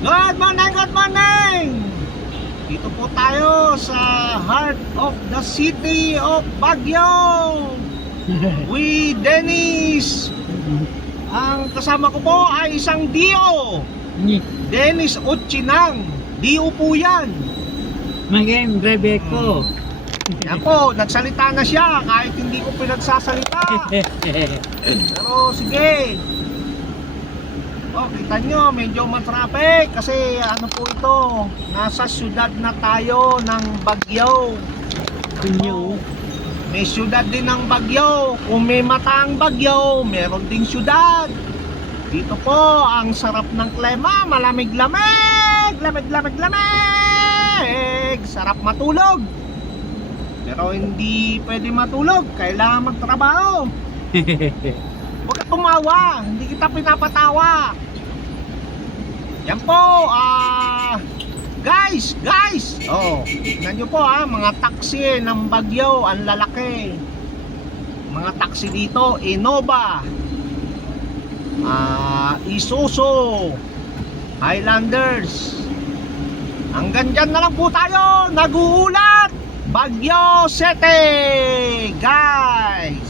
Good morning, good morning! Dito po tayo sa heart of the city of Baguio with Dennis. Ang kasama ko po ay isang Dio, Dennis Otchinang. Dio po yan. Maging driver ko. Yan po, nagsalita na siya kahit hindi ko pinagsasalita. Pero sige. Oh, kita nyo, medyo matraffic kasi ano po ito, nasa syudad na tayo ng Baguio. Kunyo. May syudad din ng Baguio. Kung may mata ang Baguio, meron ding syudad. Dito po, ang sarap ng klima, malamig-lamig, lamig-lamig-lamig. Sarap matulog. Pero hindi pwede matulog, kailangan magtrabaho. Huwag ka tumawa, hindi kita pinapatawa. Yan po, guys, oh, tignan nyo po mga taxi ng Baguio, ang lalaki. Mga taxi dito, Innova, Isuzu, Highlanders. Hanggang dyan na lang po tayo, nag-uulat, Baguio City, guys.